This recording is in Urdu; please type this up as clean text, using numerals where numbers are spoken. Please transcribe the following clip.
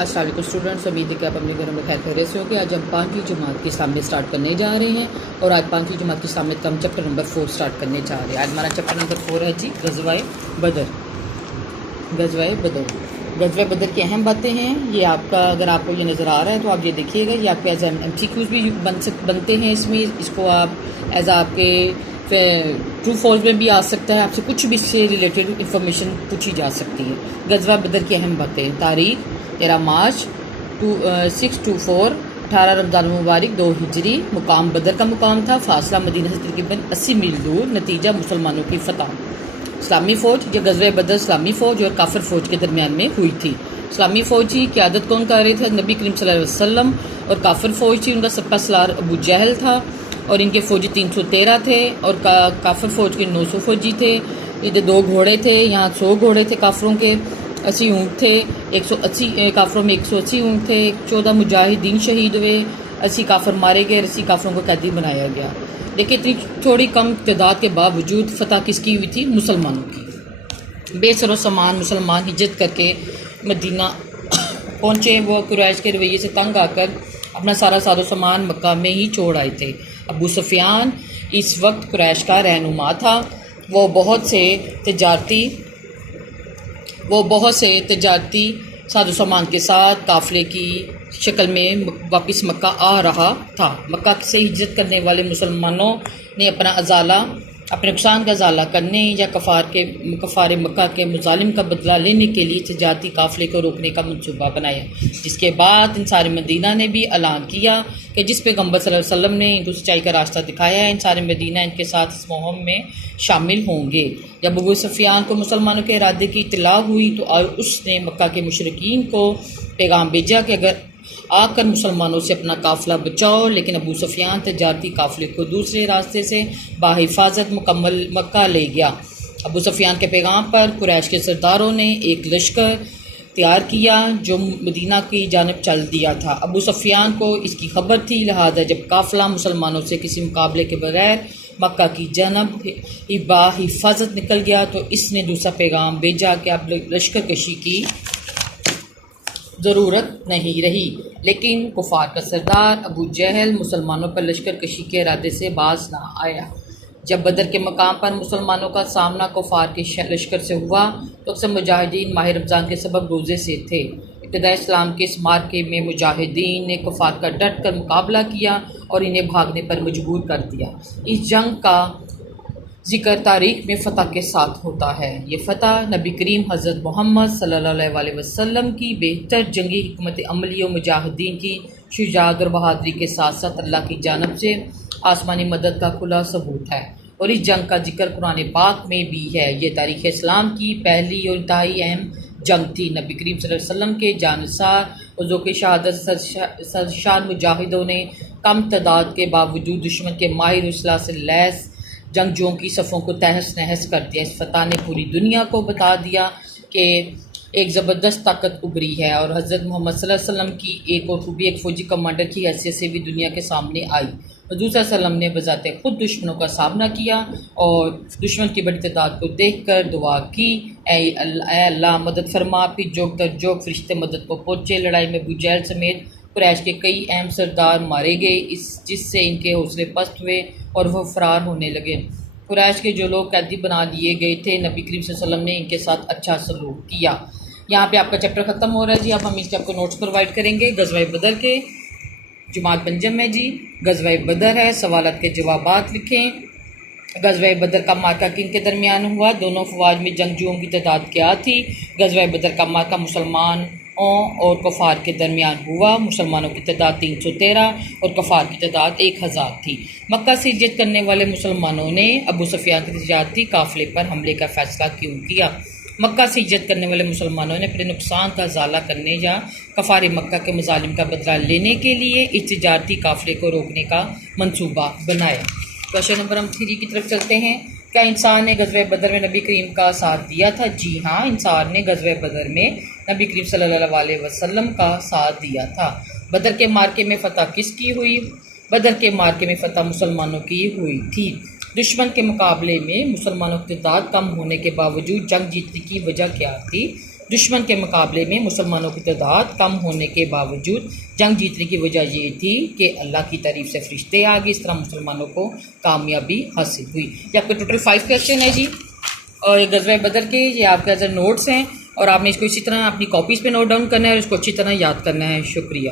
السلام علیکم اسٹوڈنٹس، امید ہے کہ آپ اپنے گھروں میں خیر خیریت سے ہوں گے۔ آج ہم 5ویں جماعت کی اسلامیت سٹارٹ کرنے جا رہے ہیں اور آج 5ویں جماعت کی اسلامیت کا ہم چیپٹر نمبر 4 سٹارٹ کرنے جا رہے ہیں۔ آج ہمارا چیپٹر نمبر 4 ہے جی غزوہ بدر۔ غزوہ بدر کی اہم باتیں ہیں یہ آپ کا، اگر آپ کو یہ نظر آ رہا ہے تو آپ یہ دیکھیے گا، یہ آپ کے ایز ایم سی کیوز بھی بنتے ہیں اس میں۔ اس کو آپ ایز آپ کے ٹرو فالس میں بھی آ سکتا ہے، آپ سے کچھ بھی اس سے ریلیٹڈ انفارمیشن پوچھی جا سکتی ہے۔ غزوہ بدر کی اہم باتیں: تاریخ 13 مارچ 624، 18 رمضان المبارک 2 ہجری۔ مقام بدر کا مقام تھا، فاصلہ مدینہ سے تقریباً 80 میل دور۔ نتیجہ مسلمانوں کی فتح۔ اسلامی فوج، یہ غزوہ بدر اسلامی فوج اور کافر فوج کے درمیان میں ہوئی تھی۔ اسلامی فوج کی قیادت کون کر رہے تھے؟ نبی کریم صلی اللہ علیہ وسلم۔ اور کافر فوج تھی، ان کا سپہ سالار ابو جہل تھا اور ان کے فوجی 313 تھے اور کافر فوج کے 900 فوجی تھے۔ یہ 2 گھوڑے تھے، یہاں 100 گھوڑے تھے کافروں کے، 80 اونٹ تھے، 180 کافروں میں 180 اونٹ تھے، 14 مجاہدین شہید ہوئے، 80 کافر مارے گئے، 80 کافروں کو قیدی بنایا گیا۔ لیکن اتنی تھوڑی کم تعداد کے باوجود فتح کس کی ہوئی تھی؟ مسلمانوں کی۔ بے سر و سامان مسلمان ہجرت کر کے مدینہ پہنچے۔ وہ قریش کے رویے سے تنگ آ کر اپنا سارا ساز و سامان مکہ میں ہی چھوڑ آئے تھے۔ ابو سفیان اس وقت قریش کا رہنما تھا۔ وہ بہت سے تجارتی ساز و سامان کے ساتھ قافلے کی شکل میں واپس مکہ آ رہا تھا۔ مکہ سے ہجرت کرنے والے مسلمانوں نے اپنے نقصان کا ازالہ کرنے یا کفار مکہ کے مظالم کا بدلہ لینے کے لیے تجارتی قافلے کو روکنے کا منصوبہ بنایا، جس کے بعد انصار مدینہ نے بھی اعلان کیا کہ جس پیغمبر صلی اللہ علیہ وسلم نے ان کو سچائی کا راستہ دکھایا ہے، انصار مدینہ ان کے ساتھ اس مہم میں شامل ہوں گے۔ جب ابو سفیان کو مسلمانوں کے ارادے کی اطلاع ہوئی تو اس نے مکہ کے مشرکین کو پیغام بھیجا کہ اگر آ کر مسلمانوں سے اپنا قافلہ بچاؤ، لیکن ابو سفیان تجارتی قافلے کو دوسرے راستے سے بحفاظت مکمل مکہ لے گیا۔ ابو سفیان کے پیغام پر قریش کے سرداروں نے ایک لشکر تیار کیا جو مدینہ کی جانب چل دیا تھا۔ ابو سفیان کو اس کی خبر تھی، لہذا جب قافلہ مسلمانوں سے کسی مقابلے کے بغیر مکہ کی جانب بحفاظت نکل گیا تو اس نے دوسرا پیغام بھیجا کہ اب لشکر کشی کی ضرورت نہیں رہی۔ لیکن کفار کا سردار ابو جہل مسلمانوں پر لشکر کشی کے ارادے سے باز نہ آیا۔ جب بدر کے مقام پر مسلمانوں کا سامنا کفار کے لشکر سے ہوا تو اکثر مجاہدین ماہ رمضان کے سبب روزے سے تھے۔ ابتدائی اسلام کے اس معرکے میں مجاہدین نے کفار کا ڈٹ کر مقابلہ کیا اور انہیں بھاگنے پر مجبور کر دیا۔ اس جنگ کا ذکر تاریخ میں فتح کے ساتھ ہوتا ہے۔ یہ فتح نبی کریم حضرت محمد صلی اللہ علیہ وسلم کی بہتر جنگی حکمت عملی اور مجاہدین کی شجاعت اور بہادری کے ساتھ ساتھ اللہ کی جانب سے آسمانی مدد کا کھلا ثبوت ہے، اور اس جنگ کا ذکر قرآن پاک میں بھی ہے۔ یہ تاریخ اسلام کی پہلی اور انتہائی اہم جنگ تھی۔ نبی کریم صلی اللہ علیہ وسلم کے جانثار اور ذوق شہادت سرشار مجاہدوں نے کم تعداد کے باوجود دشمن کے ماہر اسلحہ سے لیس جنگجوؤں کی صفوں کو تہس نہس کر دیا۔ اس فتح نے پوری دنیا کو بتا دیا کہ ایک زبردست طاقت ابھری ہے، اور حضرت محمد صلی اللہ علیہ وسلم کی ایک اور خوبی ایک فوجی کمانڈر کی حیثیت سے بھی دنیا کے سامنے آئی۔ حضور صلی اللہ علیہ وسلم نے بذات خود دشمنوں کا سامنا کیا اور دشمن کی بڑی تعداد کو دیکھ کر دعا کی، اے اللہ مدد فرما۔ پھر جوگ در جوگ فرشتے مدد کو پہنچے۔ لڑائی میں ابو جہل سمیت قریش کے کئی اہم سردار مارے گئے، جس سے ان کے حوصلے پست ہوئے اور وہ فرار ہونے لگے۔ قریش کے جو لوگ قیدی بنا لیے گئے تھے، نبی کریم صلی اللہ علیہ وسلم نے ان کے ساتھ اچھا سلوک کیا۔ یہاں پہ آپ کا چیپٹر ختم ہو رہا ہے جی۔ اب ہم اس کے آپ کو نوٹس پرووائڈ کریں گے۔ غزوہ بدر کے جماعت بنجم میں جی غزوہ بدر ہے، سوالات کے جوابات لکھیں۔ غزوہ بدر کا مارکہ کن کے درمیان ہوا؟ دونوں افواج میں جنگجوؤں کی تعداد کیا تھی؟ غزوہ بدر کا مارکہ مسلمانوں اور کفار کے درمیان ہوا۔ مسلمانوں کی تعداد 313 اور کفار کی تعداد 1000 تھی۔ مکہ سے ہجرت کرنے والے مسلمانوں نے ابو سفیان کے تجارتی قافلے پر حملے کا فیصلہ کیوں کیا؟ مکہ سے ہجرت کرنے والے مسلمانوں نے اپنے نقصان کا ازالہ کرنے یا کفار مکہ کے مظالم کا بدلہ لینے کے لیے اس تجارتی قافلے کو روکنے کا منصوبہ بنایا۔ کوشچن نمبر 3 کی طرف چلتے ہیں۔ کیا انصار نے غزوہ بدر میں نبی کریم کا ساتھ دیا تھا؟ جی ہاں، انصار نے غزوہ بدر میں نبی کریم صلی اللہ علیہ وسلم کا ساتھ دیا تھا۔ بدر کے مارکے میں فتح کس کی ہوئی؟ بدر کے مارکے میں فتح مسلمانوں کی ہوئی تھی۔ دشمن کے مقابلے میں مسلمانوں کی تعداد کم ہونے کے باوجود جنگ جیتنے کی وجہ کیا تھی؟ دشمن کے مقابلے میں مسلمانوں کی تعداد کم ہونے کے باوجود جنگ جیتنے کی وجہ یہ تھی کہ اللہ کی طرف سے فرشتے آ گئے، اس طرح مسلمانوں کو کامیابی حاصل ہوئی۔ یہ آپ کے ٹوٹل 5 کویشچن ہے جی، اور یہ غزوہ بدر کے یہ آپ کے نوٹس ہیں، اور آپ نے اس کو اسی طرح اپنی کاپیز پہ نوٹ ڈاؤن کرنا ہے اور اس کو اچھی طرح یاد کرنا ہے۔ شکریہ۔